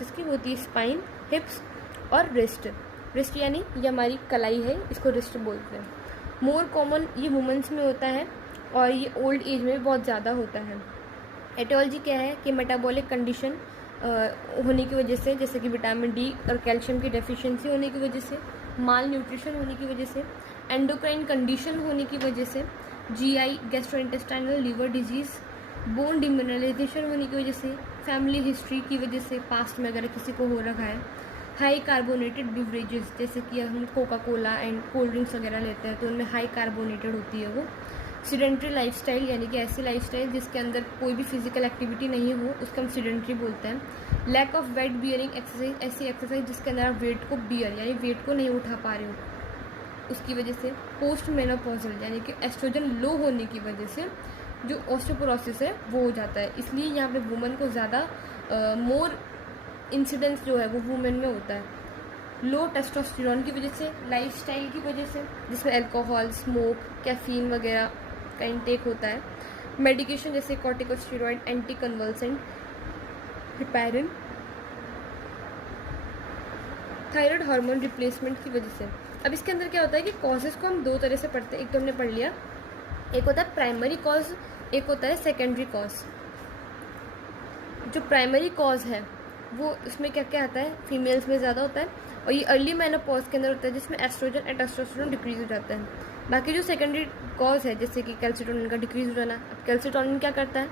इसकी होती है स्पाइन, हिप्स और रिस्ट। रिस्ट यानी ये हमारी कलाई है, इसको रिस्ट बोलते हैं। मोर कॉमन ये वुमेंस में होता है और ये ओल्ड एज में बहुत ज़्यादा होता है। एटियोलॉजी क्या है कि मेटाबॉलिक कंडीशन होने की वजह से, जैसे कि विटामिन डी और कैल्शियम की डेफिशिएंसी होने की वजह से, माल न्यूट्रिशन होने की वजह से, एंडोक्राइन कंडीशन होने की वजह से, GI gastrointestinal liver disease, bone demineralization होने की वजह से, फैमिली हिस्ट्री की वजह से, पास्ट में अगर किसी को हो रखा है, हाई कार्बोनेटेड बिवरेजेस जैसे कि हम Coca Cola and cold drinks वगैरह लेते हैं तो उनमें हाई कार्बोनेटेड होती है वो। सीडेंट्री लाइफस्टाइल यानी कि ऐसी लाइफस्टाइल जिसके अंदर कोई भी फिजिकल एक्टिविटी नहीं हो, उसको हम सीडेंट्री बोलते हैं। Lack of weight bearing exercise, ऐसी एक्सरसाइज जिसके अंदर आप वेट को बियर यानी वेट को नहीं उठा पा रहे हो, उसकी वजह से। पोस्ट मेनोपॉजल यानी कि एस्ट्रोजन लो होने की वजह से जो ऑस्टियोपोरोसिस है वो हो जाता है, इसलिए यहाँ पे वुमेन को ज़्यादा मोर इंसिडेंस जो है वो वुमेन में होता है। लो टेस्टोस्टेरोन की वजह से, लाइफस्टाइल की वजह से जिसमें अल्कोहल, स्मोक, कैफीन वगैरह का इंटेक होता है। मेडिकेशन जैसे corticosteroid, anti convulsant, heparin, thyroid hormone replacement की वजह से। अब इसके अंदर क्या होता है कि कॉजेज़ को हम दो तरह से पढ़ते हैं, एक तो हमने पढ़ लिया, एक होता है प्राइमरी कॉज, एक होता है सेकेंडरी कॉज। जो प्राइमरी कॉज है वो उसमें क्या क्या आता है, फीमेल्स में ज़्यादा होता है और ये अर्ली मेनोपॉज के अंदर होता है जिसमें एस्ट्रोजन एंड टेस्टोस्टेरोन डिक्रीज हो जाता है। बाकी जो सेकेंडरी कॉज है जैसे कि कैल्सिटोनिन का डिक्रीज हो जाना, अब कैल्सिटोनिन क्या करता है,